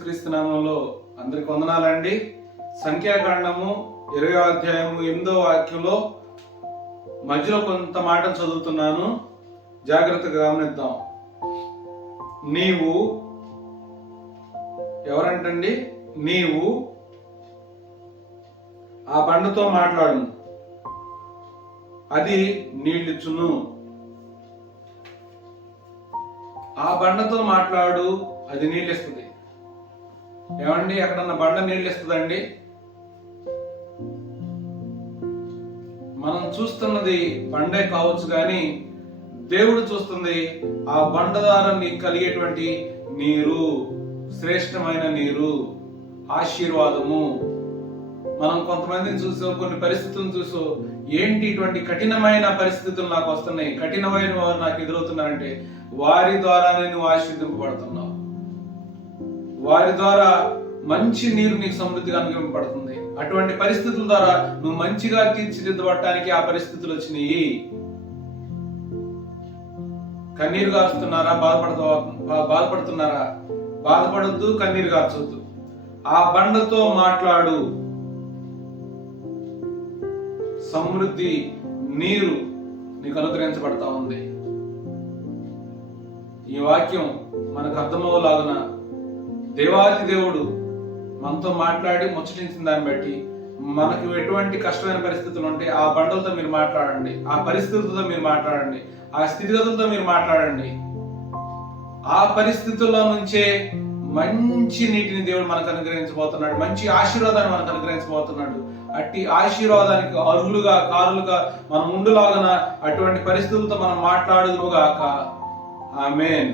క్రీస్తు నామంలో అందరికి వందనాలండి. సంఖ్యాకాండము ఇరవై అధ్యాయము ఎనిమిదో వాక్యంలో మధ్యలో కొంత మాట చదువుతున్నాను. జాగ్రత్తగా గమనిద్దాం. నీవు ఎవరంటండి? నీవు ఆ బండతో మాట్లాడు అది నీళ్ళిచ్చును ఆ బండతో మాట్లాడు అది నీళ్ళు ఇస్తుంది ఏమండి ఎక్కడన్నా బండ నీళ్ళు ఇస్తుందండి? మనం చూస్తున్నది బండే కావచ్చు కానీ దేవుడు చూస్తుంది ఆ బండ ద్వారా నీకు కలిగేటువంటి నీరు శ్రేష్టమైన నీరు ఆశీర్వాదము. మనం కొంతమందిని చూసో కొన్ని పరిస్థితులను చూసో ఏంటి ఇటువంటి కఠినమైన పరిస్థితులు నాకు వస్తున్నాయి? కఠినమైన వారు నాకు ఎదురవుతున్నారంటే వారి ద్వారానే నువ్వు ఆశీర్దింపబడుతున్నావు వారి ద్వారా మంచి నీరు నీకు సమృద్ధిగా అనుగ్రహింపబడుతుంది. అటువంటి పరిస్థితుల ద్వారా నువ్వు మంచిగా తీర్చిదిద్దబడటానికి ఆ పరిస్థితులు వచ్చినాయి. కన్నీరు గారుస్తున్నారా? బాధపడతా బాధపడుతున్నారా? బాధపడద్దు కన్నీరు గార్చొద్దు. ఆ బండతో మాట్లాడు. సమృద్ధి నీరు నీకు అనుగ్రహించబడతా ఉంది. ఈ వాక్యం మనకు అర్థమవలాగున దేవాది దేవుడు మనతో మాట్లాడి ముచ్చటించిన దాన్ని బట్టి మనకు ఎటువంటి కష్టమైన పరిస్థితులు ఉంటే ఆ బండలతో మీరు మాట్లాడండి ఆ పరిస్థితులతో మీరు మాట్లాడండి ఆ స్థితిగతులతో మీరు మాట్లాడండి. ఆ పరిస్థితుల్లో నుంచే మంచి నీటిని దేవుడు మనకు అనుగ్రహించబోతున్నాడు మంచి ఆశీర్వాదాన్ని మనకు అనుగ్రహించబోతున్నాడు. అట్టి ఆశీర్వాదానికి అర్హులుగా కారులుగా మనం ఉండులాగన అటువంటి పరిస్థితులతో మనం మాట్లాడుదుగాక ఆమెన్.